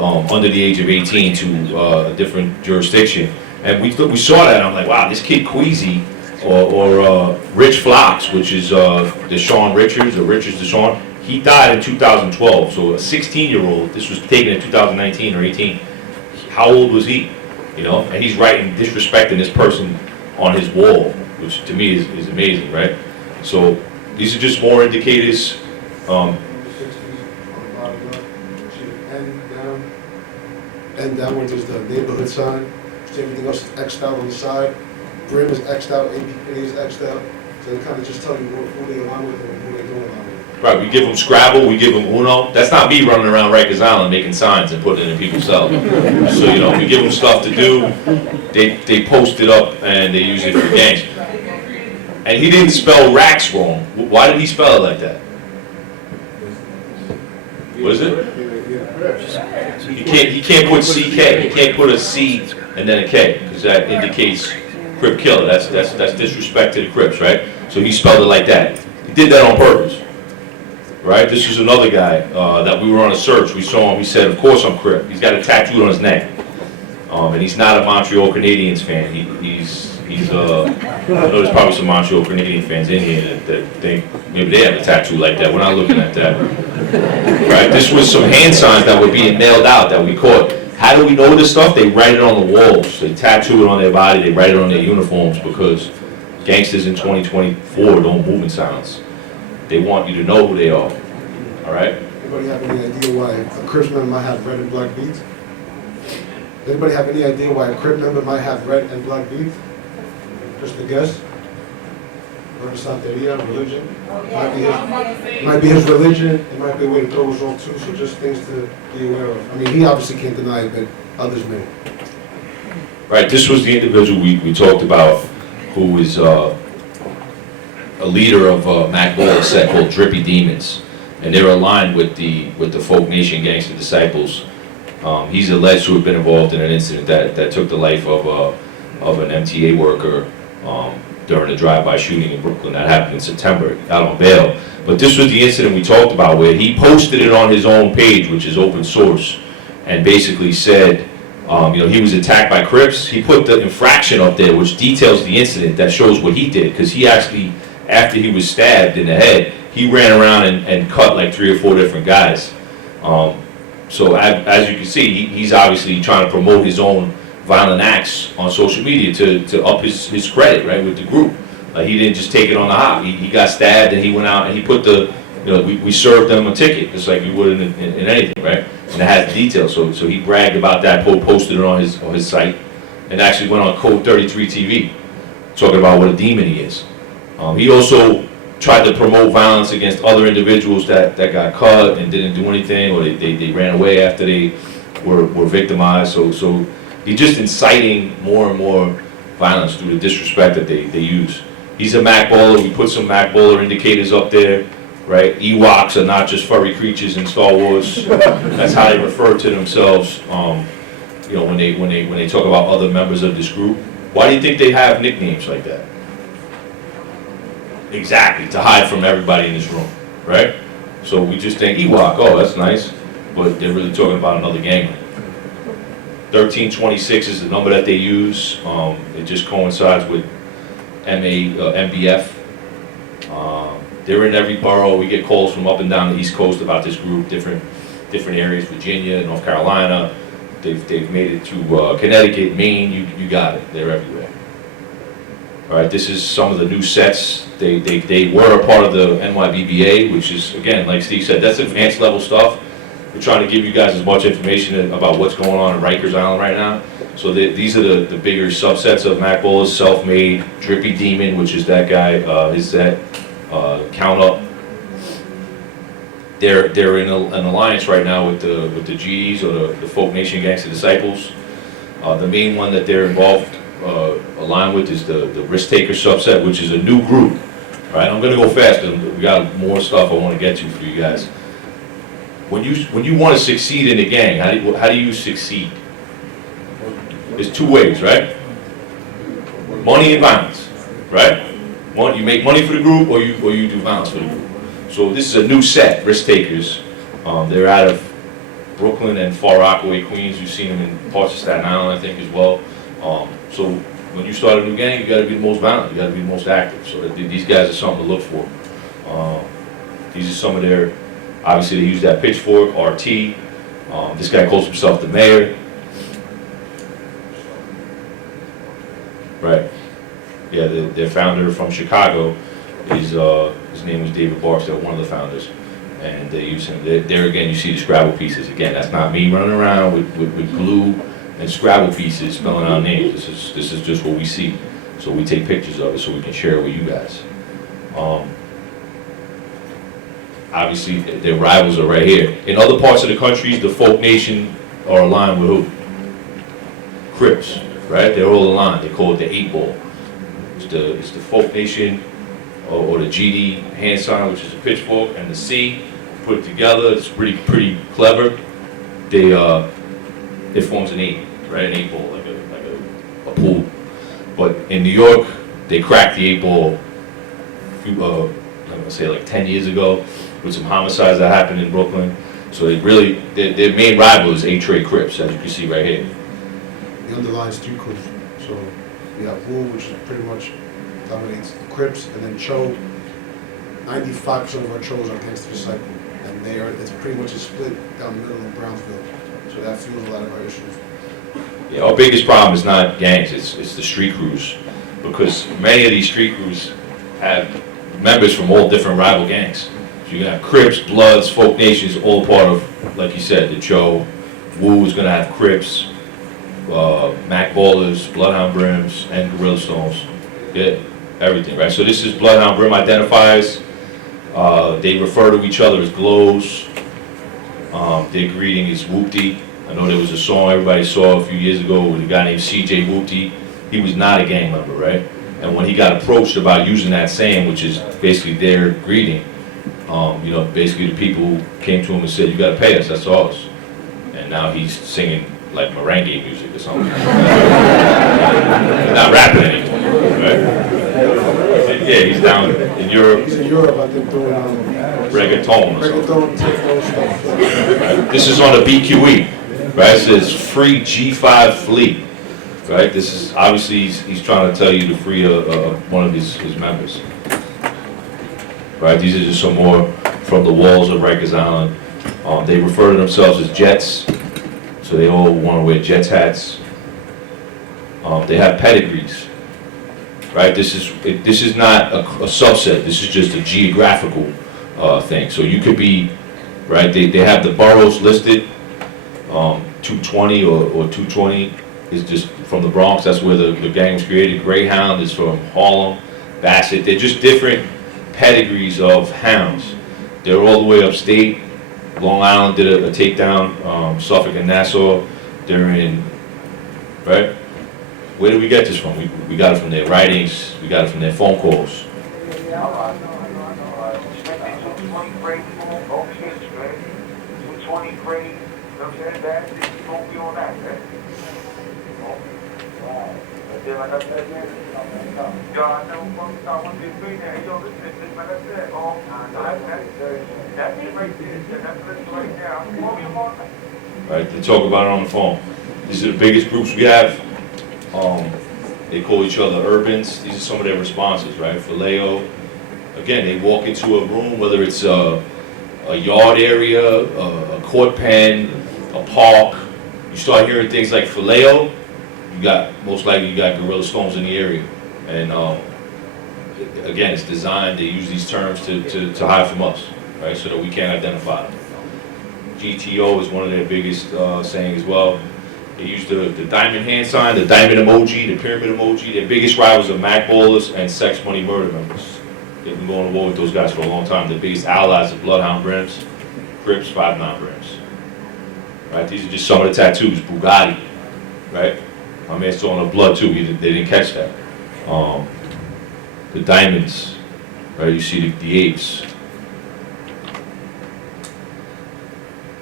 under the age of 18 to a different jurisdiction. And we saw that, and I'm like, wow, this kid Queasy, or Rich Flocks, which is Deshaun Richards, or Richards Deshaun, he died in 2012. So a 16-year-old, this was taken in 2019 or 18. How old was he? You know, and he's writing disrespecting this person on his wall, which to me is amazing, right? So these are just more indicators. The 60s on the bottom left, see end down where there's the neighborhood sign. See everything else is X'd out on the side. Brim is X'd out, ABPA is X'd out. So they kind of just tell you who they align with and who they don't align with. Right, we give them Scrabble, we give them Uno. That's not me running around Rikers Island making signs and putting it in people's cells. So, you know, we give them stuff to do, they post it up and they use it for games. And he didn't spell racks wrong. Why did he spell it like that? What is it? He can't put CK, he can't put a C and then a K, because that indicates Crip killer. That's disrespect to the Crips, right? So he spelled it like that. He did that on purpose. Right? This is another guy that we were on a search. We saw him. We said, "Of course I'm Crip." He's got a tattoo on his neck, and he's not a Montreal Canadiens fan. He's I know there's probably some Montreal Canadian fans in here that think maybe they have a tattoo like that. We're not looking at that. Right? This was some hand signs that were being mailed out that we caught. How do we know this stuff? They write it on the walls. They tattoo it on their body. They write it on their uniforms because gangsters in 2024 don't move in silence. They want you to know who they are. All right? Anybody have any idea why a Crip member might have red and black beads? Anybody have any idea why a Crip member might have red and black beads? Just a guess? Or Santeria, religion? Might be his religion. It might be a way to throw us off too. So just things to be aware of. I mean, he obviously can't deny it, but others may. Right. This was the individual we talked about, who is a leader of a Mac Ball set called Drippy Demons, and they're aligned with the Folk Nation Gangster Disciples. He's alleged to have been involved in an incident that took the life of an MTA worker during a drive-by shooting in Brooklyn. That happened in September, out on bail. But this was the incident we talked about, where he posted it on his own page, which is open source, and basically said, you know, he was attacked by Crips. He put the infraction up there, which details the incident that shows what he did, because he actually, after he was stabbed in the head, he ran around and cut like 3 or 4 different guys. So as you can see, he's obviously trying to promote his own violent acts on social media to up his credit, right, with the group. He didn't just take it on the hop. He got stabbed and he went out and he put the, you know, we served them a ticket, just like we would in anything, right? And it has details. So he bragged about that, posted it on his site, and actually went on Code 33 TV, talking about what a demon he is. He also tried to promote violence against other individuals that got cut and didn't do anything, or they ran away after they were victimized. So he's just inciting more and more violence through the disrespect that they use. He's a Mac Baller. We put some Mac Baller indicators up there, right? Ewoks are not just furry creatures in Star Wars. That's how they refer to themselves. You know, when they talk about other members of this group. Why do you think they have nicknames like that? Exactly, to hide from everybody in this room, right? So we just think Ewok, oh, that's nice, but they're really talking about another gangland. 1326 is the number that they use. It just coincides with MBF. They're in every borough. We get calls from up and down the East Coast about this group, different areas, Virginia, North Carolina. They've made it to Connecticut, Maine. You got it. They're everywhere. All right, this is some of the new sets. They were a part of the NYBBA, which is, again, like Steve said, that's advanced level stuff. We're trying to give you guys as much information about what's going on in Rikers Island right now. So these are the bigger subsets of Mac Ballers, Self-Made, Drippy Demon, which is that guy, his set, Count Up. They're in an alliance right now with the G's, or the Folk Nation Gangster Disciples. The main one that they're involved, aligned with, is the Risk Taker subset, which is a new group. All right, I'm going to go fast because we got more stuff I want to get to for you guys. When you want to succeed in the gang, how do you succeed? There's 2 ways, right? Money and violence, right? One, you make money for the group, or you do violence for the group. So this is a new set, Risk Takers. They're out of Brooklyn and Far Rockaway, Queens. You've seen them in parts of Staten Island, I think, as well. So when you start a new gang, you got to be the most violent. You got to be the most active. So that these guys are something to look for. These are some of their. Obviously, they use that pitchfork, RT. This guy calls himself the mayor. Right. Yeah, their founder from Chicago is his name was David Barksdale, one of the founders, and they use him. There again, you see the Scrabble pieces. Again, that's not me running around with glue and Scrabble pieces spelling out names. This is just what we see. So we take pictures of it so we can share it with you guys. Obviously, their rivals are right here. In other parts of the country, the Folk Nation are aligned with who? Crips, right? They're all aligned. They call it the 8-ball. It's the Folk Nation or the GD hand sign, which is a pitchfork, and the C put together. It's pretty clever. It forms an 8, right? An 8-ball, like a pool. But in New York, they cracked the 8-ball. I'm gonna say like 10 years ago, with some homicides that happened in Brooklyn. So their main rival is 8-Tray Crips, as you can see right here. The underlying street crews. So we have Wu, which is pretty much dominates the Crips, and then Cho. 95% of our Chos are gangster recycle, and it's pretty much a split down the middle of Brownsville. So that fuels a lot of our issues. Yeah, our biggest problem is not gangs, it's the street crews. Because many of these street crews have members from all different rival gangs. So you got Crips, Bloods, Folk Nations, all part of, like you said, the Cho. Wu is gonna have Crips, Mac Ballers, Bloodhound Brims, and Gorilla Stones. Yeah, everything, right? So this is Bloodhound Brim identifiers. They refer to each other as glows. Their greeting is Whoopty. I know there was a song everybody saw a few years ago with a guy named CJ Whoopty. He was not a gang member, right? And when he got approached about using that saying, which is basically their greeting, basically the people came to him and said, "You got to pay us. That's ours." And now he's singing like merengue music or something. He's not rapping anymore, right? Yeah, he's down in Europe. He's in Europe, I think, doing reggaeton or something. reggaeton, techno stuff. Right? This is on the BQE, right? It says free G5 fleet, right? This is obviously he's trying to tell you to free one of his members, right? These are just some more from the walls of Rikers Island. They refer to themselves as Jets, so they all want to wear Jets hats. They have pedigrees, right? This is not a subset. This is just a geographical thing. So you could be, right? They have the boroughs listed. 220 or 220 is just from the Bronx. That's where the gang was created. Greyhound is from Harlem. Bassett. They're just different pedigrees of hounds. They're all the way upstate. Long Island did a takedown. Suffolk and Nassau. They're in, right? Where did we get this from? We got it from their writings. We got it from their phone calls. Like I said, man, yo, I know folks start wanting to be there. Yo, listen, like I said, that's it right there. That's it right there. Call me tomorrow. Right, they talk about it on the phone. These are the biggest groups we have. They call each other urbans. These are some of their responses, right? Vallejo. Again, they walk into a room, whether it's a yard area, a court pen, a park. You start hearing things like Vallejo. Most likely you got Gorilla Stones in the area. And again, it's designed, they use these terms to hide from us, right? So that we can't identify them. GTO is one of their biggest saying as well. They use the diamond hand sign, the diamond emoji, the pyramid emoji. Their biggest rivals are Mac Ballers and Sex Money Murder members. They've been going to war with those guys for a long time. Their biggest allies are Bloodhound Brims, Crips, 5'9" Brims. Right? These are just some of the tattoos. Bugatti, right? My man's throwing up blood too. They didn't catch that. The diamonds, right? You see the apes.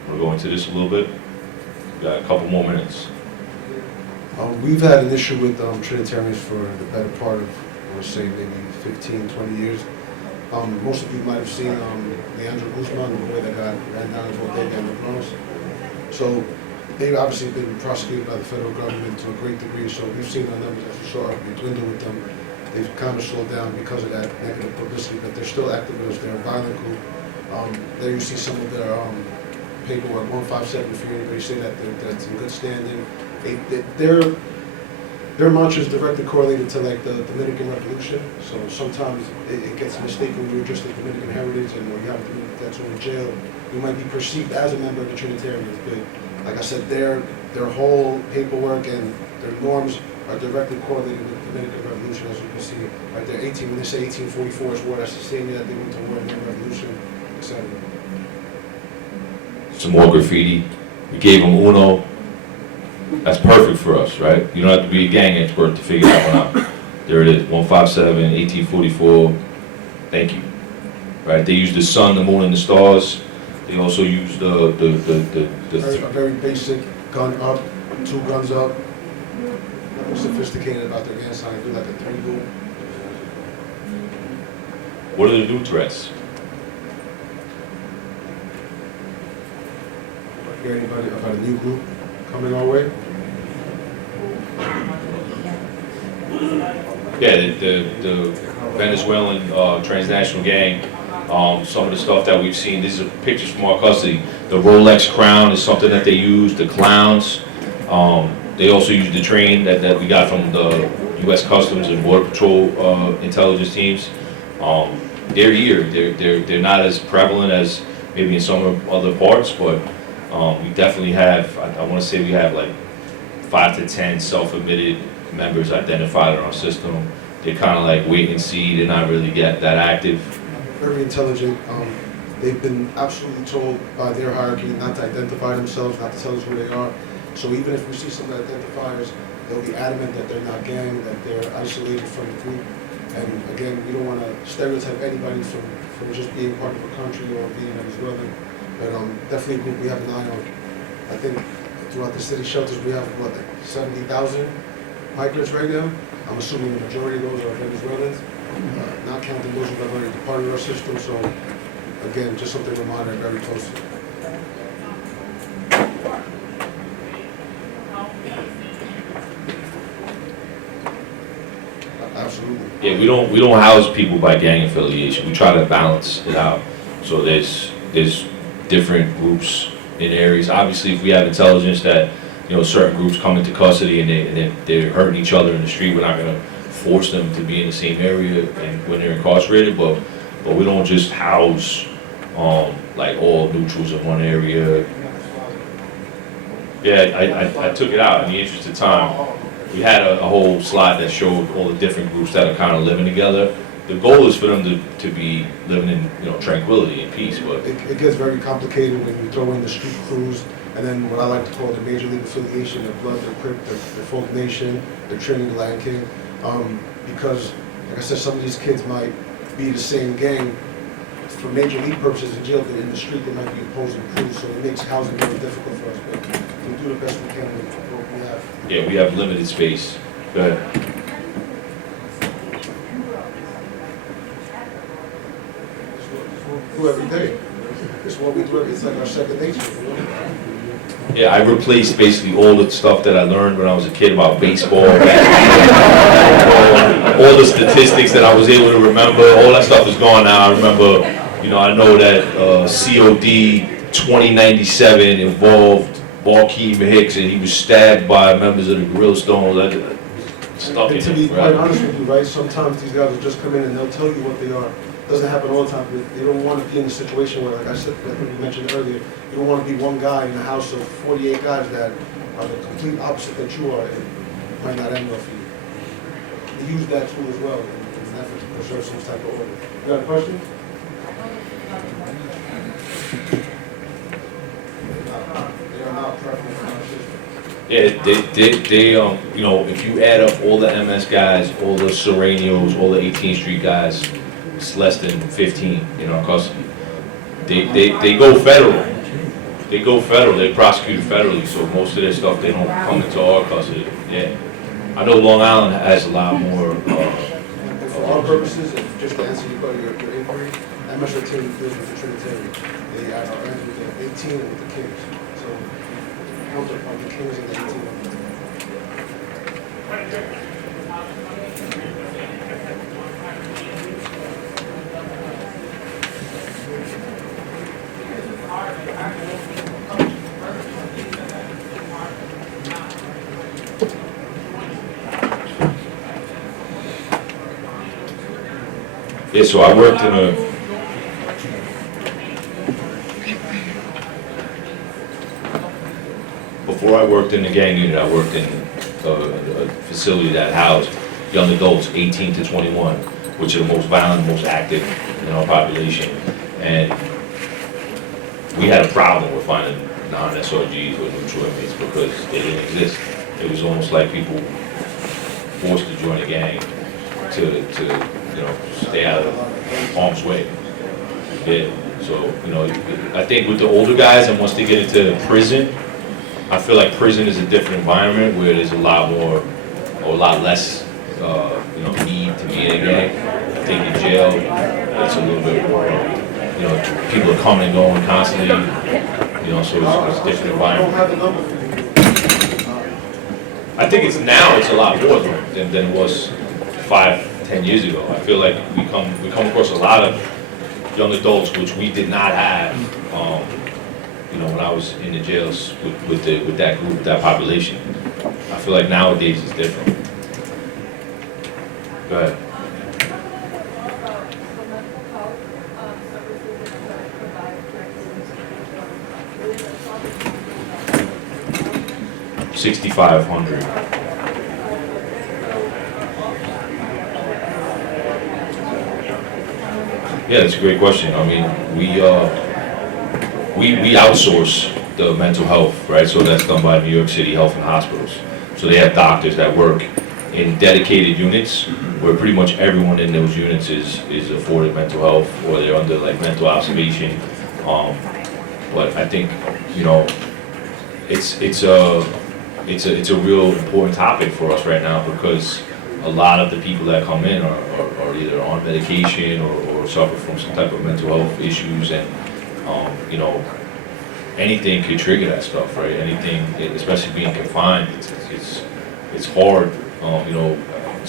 We'll go into this a little bit. We got a couple more minutes. We've had an issue with Trinitarians for the better part of, I would say, maybe 15, 20 years. Most of you might have seen Leandro Guzman, the boy that got ran down his whole day down the Bronx. So they've obviously been prosecuted by the federal government to a great degree, so we've seen our numbers, as you saw, we dwindle with them. They've kind of slowed down because of that negative publicity, but they're still activists, they're a violent group. There you see some of their paperwork, 157, if you hear anybody say that, that's in good standing. Their mantra is directly correlated to like the Dominican Revolution, so sometimes it gets mistaken when you're just a Dominican heritage and when you have a Dominican that's in jail, you might be perceived as a member of the Trinitarians, but like I said, their whole paperwork and their norms are directly correlated with the Dominican Revolution, as you can see right there. When they say 1844 is war, that's the same year that they went to war in the revolution, etc. Some more graffiti. We gave them Uno. That's perfect for us, right? You don't have to be a gang expert to figure that one out. There it is, 157, 1844. Thank you. Right? They use the sun, the moon, and the stars. They also use the A very basic gun up, 2 guns up. Nothing sophisticated about their gang sign. Do like a 3 loop. What are the new threats? Hear anybody about a new group coming our way? Yeah, the Venezuelan transnational gang. Some of the stuff that we've seen. These are pictures from our custody. The Rolex crown is something that they use. The clowns. They also use the train that we got from the U.S. Customs and Border Patrol intelligence teams. They're here. They're not as prevalent as maybe in some other parts, but we definitely have. I want to say we have like 5 to 10 self-admitted members identified in our system. They're kind of like wait and see. They're not really that active. Very intelligent. They've been absolutely told by their hierarchy not to identify themselves, not to tell us who they are. So even if we see some identifiers, they'll be adamant that they're not gang, that they're isolated from the group. And again, we don't want to stereotype anybody from just being part of a country or being Venezuelan. But definitely a group we have an eye on. I think throughout the city shelters we have, what, like 70,000 migrants right now. I'm assuming the majority of those are Venezuelans, not counting those who have already departed our system. So again, just something we're monitoring very closely. Absolutely. Yeah, we don't house people by gang affiliation. We try to balance it out. So there's different groups in areas. Obviously, if we have intelligence that certain groups come into custody and they're hurting each other in the street, we're not going to force them to be in the same area and when they're incarcerated. But we don't just house like all neutrals in one area. Yeah, I took it out in the interest of time. We had a whole slide that showed all the different groups that are kind of living together. The goal is for them to be living in tranquility and peace. But it gets very complicated when you throw in the street crews and then what I like to call the major league affiliation, the Blood, the Crip, the Folk Nation, the Trinity Land King. Because, like I said, some of these kids might be the same gang for major league purposes in jail, but in the street they might be opposing crews, so it makes housing very difficult for us. But we do the best we can with what we have. yeah, we have limited space. Go ahead. Do every day. It's what we do. It's like our second nature. Yeah, I replaced basically all the stuff that I learned when I was a kid about baseball, basketball, all the statistics that I was able to remember. All that stuff is gone now. I remember, I know that COD 2097 involved Barkeem Hicks, and he was stabbed by members of the Gorilla Stone. That stuff. And to be quite honest with you, right? Sometimes these guys will just come in and they'll tell you what they are. Doesn't happen all the time, but they don't want to be in a situation where, like I said, like we mentioned earlier, you don't want to be one guy in a house of 48 guys that are the complete opposite that you are, and it might not end well for you. They use that tool as well in an effort to preserve some type of order. You got a question? They are not preferable for our system. Yeah, if you add up all the MS guys, all the Serranios, all the 18th Street guys, it's less than 15 in our custody. They go federal. They go federal. They're prosecuted federally, so most of their stuff, they don't come into our custody. Yeah. I know Long Island has a lot more. And for our purposes, and just to answer your inquiry, MS team deals with the Trinitarian. They are friends with the 18 and with the Kings. So we counterpart that came in the 1800s. Yeah, so I worked in a, before I worked in the gang unit, I worked in a facility that housed young adults 18 to 21, which are the most violent, most active in our population. And we had a problem with finding non-SRGs or neutral inmates because they didn't exist. It was almost like people forced to join a gang to stay out of harm's way. Yeah, so, I think with the older guys, and once they get into prison, I feel like prison is a different environment where there's a lot more, or a lot less, need to be in a gang. I think in jail, it's a little bit more, people are coming and going constantly, so it's a different environment. I think it's a lot more than it was 5-10 years ago. I feel like we come across a lot of young adults, which we did not have, when I was in the jails with that group, that population. I feel like nowadays it's different. Go ahead. $6,500. Yeah, that's a great question. I mean, we outsource the mental health, right? So that's done by New York City Health and Hospitals. So they have doctors that work in dedicated units where pretty much everyone in those units is afforded mental health or they're under like mental observation. But I think, it's a real important topic for us right now because a lot of the people that come in are either on medication or suffer from some type of mental health issues, and anything could trigger that stuff, right? Anything, especially being confined, it's hard.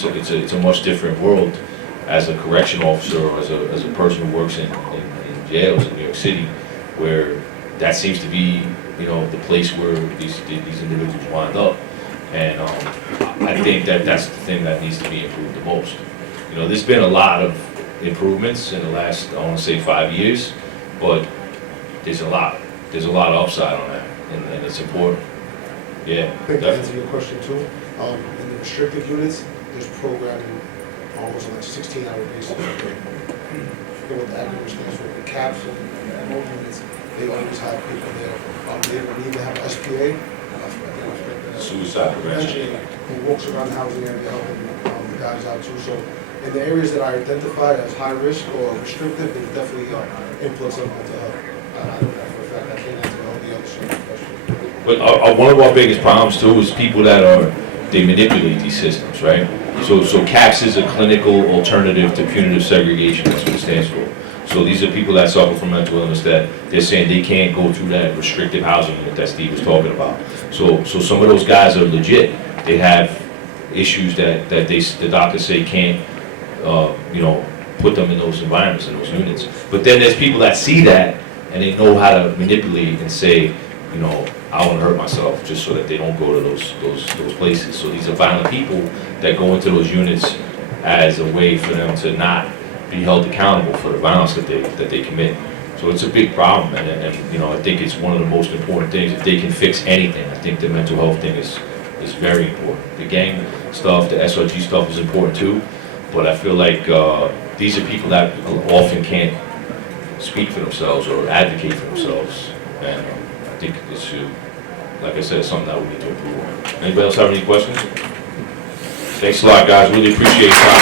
It's a much different world as a correction officer or as a person who works in jails in New York City, where that seems to be the place where these individuals wind up. And I think that's the thing that needs to be improved the most. There's been a lot of improvements in the last, I want to say 5 years, but there's a lot of upside on that, and it's important. Yeah, I think to answer your question too, in the restricted units, there's programming almost on like 16-hour basis. What the acronym stands for, the caps and all units, they always have people there. They need to have SPA, suicide prevention, who walks around the housing area helping the guys out too. So in the areas that are identified as high risk or restricted, there's definitely influence on mental health. I know that for a fact. I can't answer all the other sort of questions. But one of our biggest problems too is people they manipulate these systems, right? So CAPS is a clinical alternative to punitive segregation. That's what it stands for. So these are people that suffer from mental illness that they're saying they can't go through that restrictive housing unit that Steve was talking about. So some of those guys are legit. They have issues that the doctors say can't, put them in those environments, in those units. But then there's people that see that and they know how to manipulate and say, I want to hurt myself just so that they don't go to those places. So these are violent people that go into those units as a way for them to not be held accountable for the violence that they commit. So it's a big problem, and I think it's one of the most important things. If they can fix anything, I think the mental health thing is very important. The gang stuff, the SRG stuff is important too, but I feel like these are people that often can't speak for themselves or advocate for themselves, and I think this should, like I said, something that we need to improve on. Anybody else have any questions? Thanks a lot, guys. Really appreciate your time.